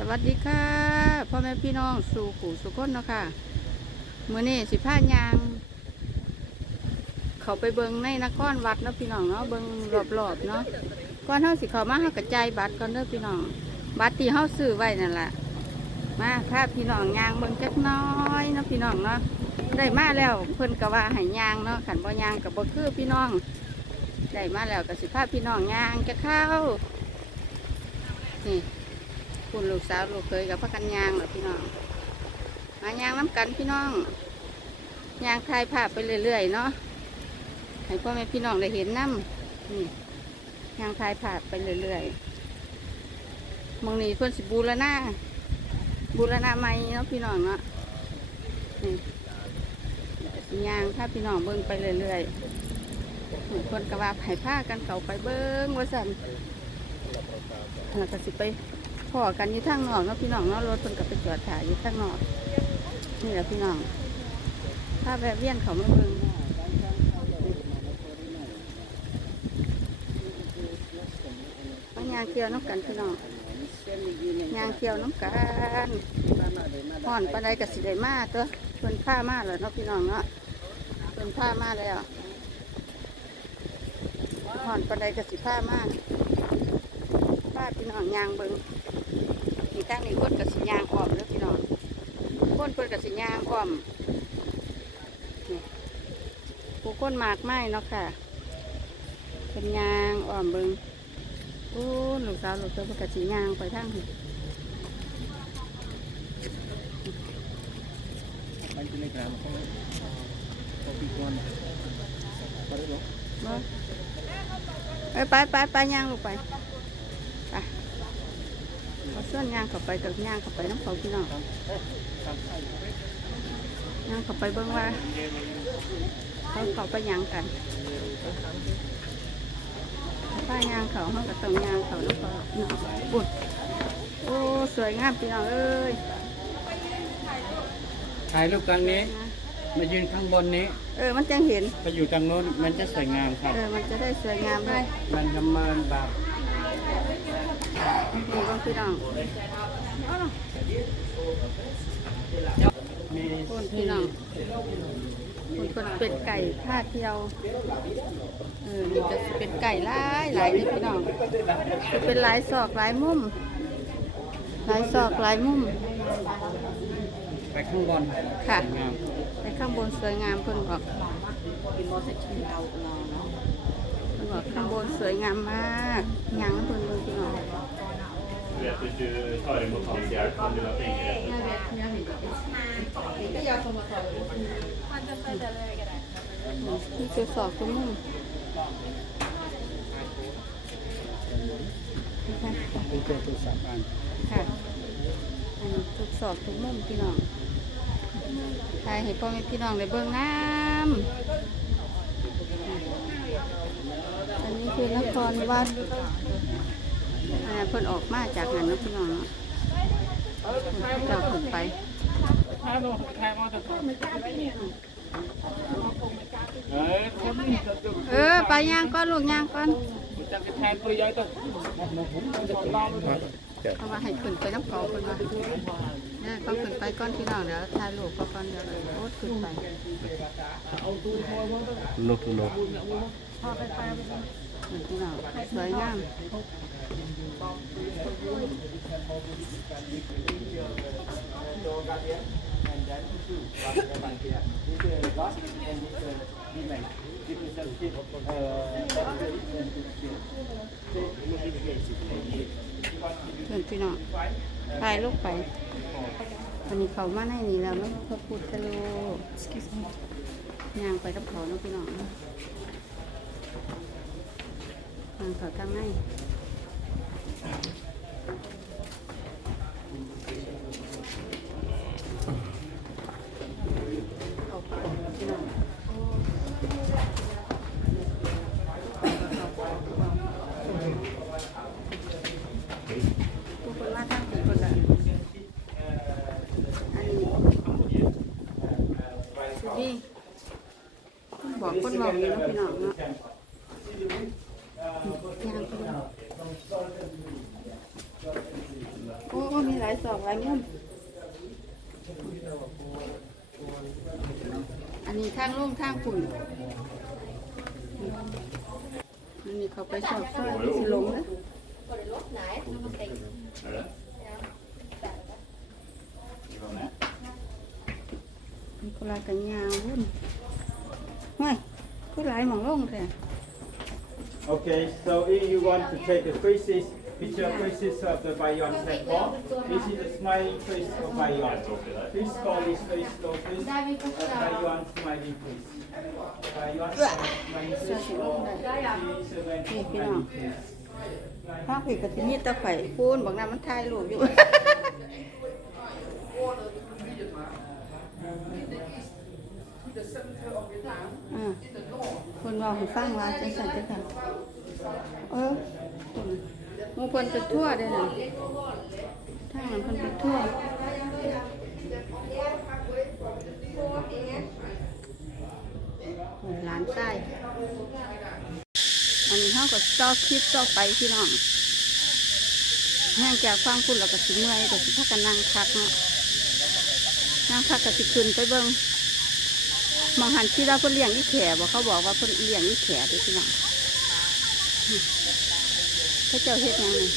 สวัสดีค่ะพ่อแม่พี่น้องสู่ขู่สุคนเนาะค่ะมื้อนี้สิพายาง เขาไปเบิงในนครวัดเนาะพี่น้องเนาะเบิงรอบๆเนาะก่อนเฮาสิเขามาเฮากระจายบัตรก่อนเด้อพี่น้องบัตรที่เฮาซื้อไว้นั่นแหละมาพาพี่น้องยางเบิงจักน้อยเนาะพี่น้องเนาะได้มาแล้วเพิ่นก็ว่าห้ยางเนาะขันบ่ยางก็บ่คือพี่น้องได้มาแล้วก็สิพาพี่น้องยางจะเข้านี่ คุณลูกสาวลูกเคยกับพักกันยางหรอพี่น้อง มายางน้ำกันพี่น้องยางถ่ายภาพไปเรื่อยๆเนาะให้พ่อแม่พี่น้องได้เห็นน้ำนี่ยางถ่ายภาพไปเรื่อยๆมองนี้เพื่อนสิบูรณาบูรณาใหม่เนาะพี่น้องเนาะนี่ยางถ้าพี่น้องเบิ้งไปเรื่อยๆคนกระว่าไผ่ผ้ากันเขาไปเบิ้งว่าสันแล้วก็สิไป พอกันอยู่ทางนอกเนาะพี่น้องเนาะรถเพิ่นก็ไปจอดถ่ายอยู่ทางนอก นี่แหละพี่น้องถ้าแวะเวียนเขามาเบิ่งมายางเที่ยวน้ำกันพี่น้องยางเที่ยวน้ำกันห่อนปานใดกับสิไดมาตัวเพิ่นผ้ามาแล้วเนาะพี่น้องเนาะเพิ่นผ้ามาแล้วห่อนปานใดกับสิผ้ามาผ้าพี่น้องยางเบิ่ง นี่ตั้งนี่คนกับสิยางอ้อมเด้อพี่น้องคนเพิ่นกับสิยางอ้อมนี่ผู้คนมากไม้เนาะค่ะ เป็นยางอ้อมเบิงโอ้ลูกสาวลูกเต้าเพิ่นกับสิยางไปทางนี้20 telegram ako. Kopi kuan. Pare lo. บ่เอ้ยไปไปไปยางลูกไปไปเอา ส่วนยางเข้าไปกับยางเข้าไปน้ำเขาพี่น้องยางเข้าไปเบิ่งว่าเขาเขาไปหยังกันป้ายางเขาเขาก็ต้องยางเขาแล้วก็หนาวบุดโอ้สวยงามพี่น้องเอ้ยถ่ายรูปตรงนี้ มายืนข้างบนนี้ เออ มันจังเห็น ไปอยู่ทางโน้น มันจะสวยงามครับ เออ มันจะได้สวยงามเลยมันทำเมินแบบ นี่ก็พี่น้องมีคนพี่น้องคนคนเป็ดไก่ท่าเที่ยวเออนี่จะสิเป็นไก่หลายหลายนี่พี่น้องจะเป็นหลายศอกหลายมุมหลายศอกหลายมุมไปข้างบนค่ะสวยงามไปข้างบนสวยงามเพิ่นบอกเพิ่นบอ กข้างบนสวยงามมากหยังเพิ่นเบิ่งพี่น้อง Du vet hvis du tar imot hans hjelp, kan du la fingre นี่คือสอบทุกมุมเป็นตัวตัวสามอันค่ะอันนี้ทุกสอบทุกมุมพี่น้องถ่ายให้พ่อแม่พี่น้องได้เบิ่งน้ำอันนี้ คือนครวัดอันนั้นเพิ่นออกมาจากนั้นเนาะพี่น้องเนาะเจ้าขึ้นไปเออไปย่างก้อนลูกย่างก้อนเพราะว่าให้ขึ้นไปน้ำเขาคนว่าเนี่ยเขาขึ้นไปก้อนที่น้องเดี๋ยวถ่ายรูปก็ก้อนเดี๋ยวโอ๊ตขึ้นไปลุกลุก นที่น้องสวยงามเหมือนพี่น้องถ่ายรูปไปวันนี้เขามาในนี่แล้วมันพระพุทธรูปย่างไปกับเขาเนาะพี่น้องเนาะย่างเขาทางในเอาไปพี่น้องผู้คนมาทางผีคนละอันนี้สุดีบอกคนบอกอยู่เนาะพี่น้องเนาะย่างไปเลย โอ้ มีหลายสองหลายมุมอันนี้ทางลงทางฝุ่นอันนี้เขาไปสอบซ่อยสิลงนะมีคนลายกันยาววุ่นห้ยก็หลายหมองลงแต่ Okay, so if you want to take the faces, picture faces of the Bayon temple, this is the smiling face of Bayon. Please call this face, so please. Uh, Bayon smiling face. Bayon smiling face or please smiling face. ภาคผีกับที่นี่ตะไคร่พูนบอกน้ำมันทายลูกอยู่อ่าคนเราให้ฟังว่าจังสันจังสันเออ คนหมูคนไปทั่วเด้อนะทางนั้นคนไปทั่วโอ้านใต้อันนี้เขาก็ต่อคลิปต่อไปพี่น้องแห้งจากฟังคุณเราก็สิเมื่อยก็สิพักกันนั่งพักเนาะนั่งพักก็สิขึ้นไปเบิ้งมองหันที่เราเพิ่นเลี้ยงอีแขบอกเขาบอกว่าเพิ่นเลี้ยงอีแขด้วยพี่น้อง พระเจ้าเฮ็ดยังนี่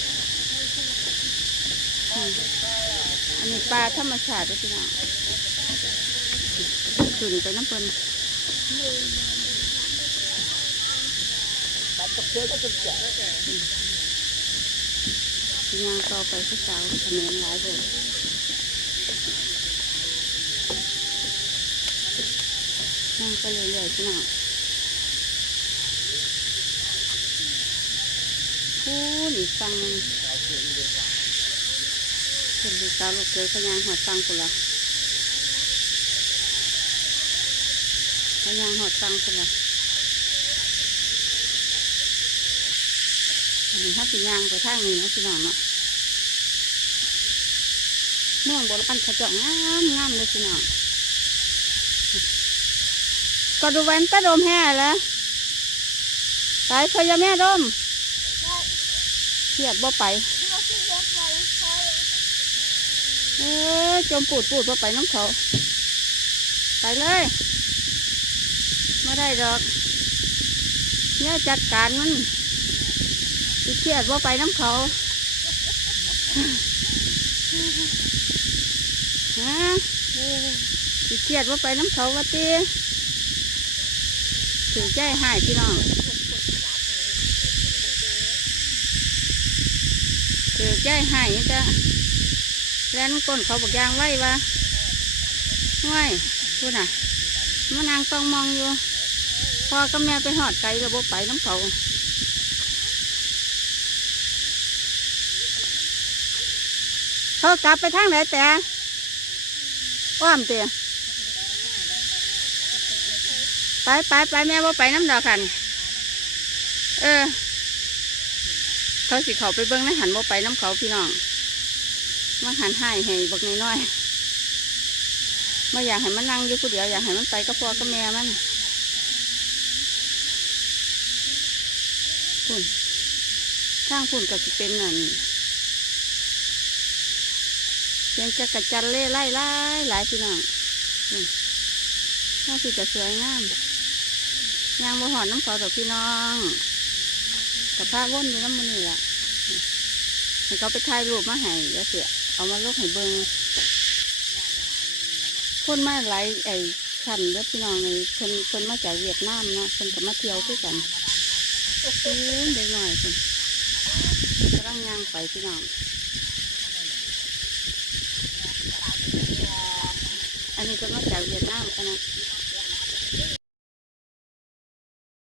อืมอันนี้ปลาธรรมชาติพี่น้องขึ้นไปน้ำเพิ่นอืมย่างต่อไปคือเสาวขมิ้นหลายเลยนั่งไปเรื่อยๆพี่น้อง พูนอีกฟังหนึ่งเป็นดูสาวลูกเกยขยางหอดฟังกูละขยางหอดฟังกูละอันนี้ถ้าสิยางไปทางนี้เนาะพี่น้องเนาะเมืองโบราณขจาะงามงามเลยพี่น้องก็ดูแวนตาดมแห่แล้วไปพยาแม่ดม เครียดบ่ไปเออจมปูดปูดบ่ไปน้ำเขา ไปเลยไม่ได้ดอกเนี่ยจัดการมันสิเครียดบ่ไปน้ำเขาฮะสิเครียดบ่ไปน้ำเขาวะตีถือใจหายพี่น้อง ถือใจหายจะแล้วน้ำก้นเขาบอกยางไว้วะไว้พูดน่ะมานางต้องมองอยู่พ่อกับแม่ไปหอดไกลระบบไปน้ำเขาเขากลับไปทางไหนแต่อ้อมเตียไปไปไปแม่ว่าไปน้ำดอกขันเออ เขาสิเขาไปเบิ้งในหันว่ไปน้ำเขาพี่น้องมาหันให้ให้บักน้อยๆไม่อยากให้มันนั่งอยู่ผู้เดียวอยากให้มันไปก็พ่อก็แม่มันพุ่นทางพุ่นก็จะเป็นนั่นเพียงจะกระจันเล่ไล่ไล่หลายพี่น้องน่าสิจะสวยงามยางบ่หอนน้ำเขาดอกพี่น้อง กับผ้าว่นอยู่น้ำมันนี่แหละให้เขาไปถ่ายรูปมาให้เดี๋ยวเสียเอามาลกให้เบิงคนมาหลายไอ้ชันเด้อพี่น้องไอ้คนคนมาจากเวียดนามเนาะคนก็มาเที่ยวด้วยกันโอ้โหเด็กหน่อยคนกำลังย่างไปพี่น้อง อันนี้คนมาจากเวียดนามกันนะ